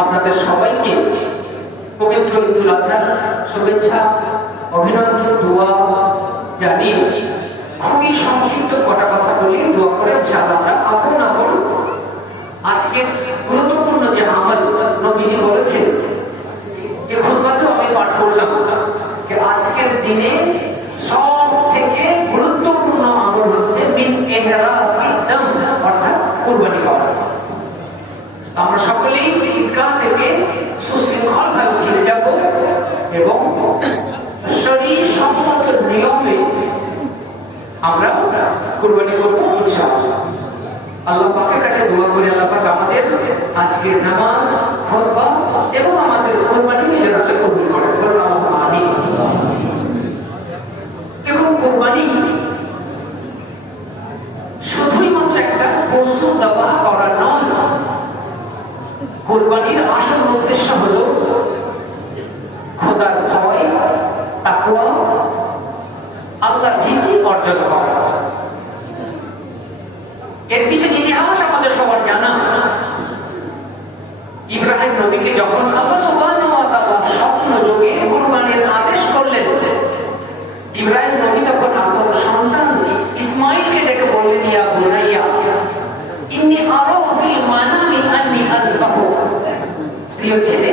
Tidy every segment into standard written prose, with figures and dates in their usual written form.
আপনাদের সবাইকে পবিত্র ঈদুল আজহার শুভেচ্ছা, অভিনন্দন, দোয়া জানিয়ে খুবই সংক্ষিপ্ত কটা কথা বলি, দোয়া করে ইনশাআল্লাহ আমরা আপন আজকের গুরুত্বপূর্ণ যে আমল নবীজি বলেছেন, যে খুতবাতেও আমি পাঠ করলাম যে আজকের দিনে সব থেকে গুরুত্বপূর্ণ আমল হচ্ছে মিন ইহরামিদ দাম, অর্থাৎ কুরবানি করা। আমরা সকলেই ঈদগাহ থেকে সুশৃঙ্খল ভাবে ফিরে যাব এবং শরীর সম্মত নিয়মে আমরা কুরবানি করব ইনশাআল্লাহ। আল্লাহ পাকের কাছে দোয়া করি আল্লাহ পাক আমাদের আজকের নামাজ, খুতবা এবং আমাদের কুরবানি যেন আল্লাহ কবুল করেন। বলুন আল্লাহুম্মা আমিন। দেখুন, কুরবানি শুধুই মাত্র একটা পশু জবাহ করা নয়। কুরবানির আসল উদ্দেশ্য হলো খোদার ভয়, তাকওয়া, আল্লাহর ভীতি অর্জন করা। এর পিছনে ইতিহাস আমাদের সবার জানা। ইব্রাহিম নবীকে যখন আল্লাহ সুবহানাহু ওয়া তাআলা স্বপ্ন যোগে কুরবানির আদেশ করলেন, ইব্রাহিম নবী তখন আপন সন্তান ইসমাঈলকে ডেকে বললেন, ইয়া বুনাইয়া ইন্নী আরা ফিল মানামি আন্নী আযবাহুকা, প্রিয় ছেলে,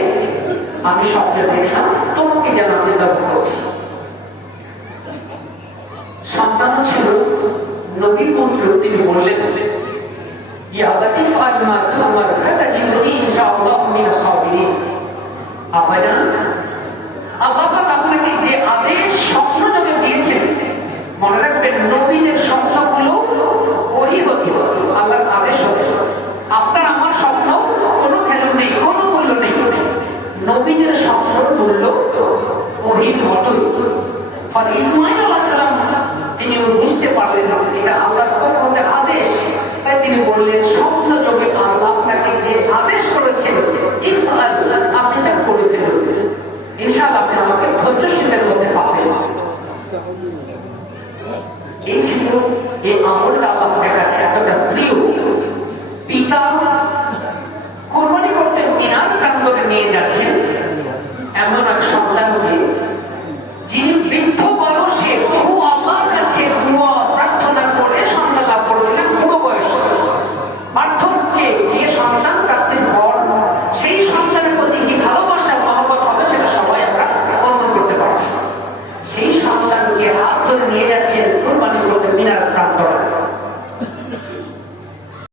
আমি স্বপ্নে দেখলাম তোমাকে যেন আমি জবাহ করছি। সন্তান ছিল নবী পুত্র, তিনি বললেন, ইয়া আবাতি ফাআল মা তু'মার সাতাজিদুনি ইনশাআল্লাহু মিনাস সাবিরিন। আব্বাজান, আল্লাহ পাক আপনাকে যে আদেশ স্বপ্নযোগে দিয়েছেন, মনে রাখবেন নবীদের স্বপ্নগুলো ওহী হতে, আল্লাহর আদেশ হতে। আপনার আমার স্বপ্ন কোনো ভ্যালু নেই, কোনো মূল্য নেই। নবীদের স্বপ্নের মূল্য ওহীর মতোই। ফলে ইসমাঈল আলাইহিস সালাম তিনি বুঝতে পারলেন এটা আল্লাহর পক্ষ হতে আদেশ, তাই তিনি বললেন, স্বপ্ন যোগে আল্লাহ আপনাকে যে আদেশ করেছেন ইফআল, আপনি তা করে ফেলুন, ইনশাআল্লাহ আপনি আমাকে ধৈর্যশীলের মধ্যে পাবেন। এই ছিল এই আমলটা আল্লাহর কাছে এতটা প্রিয়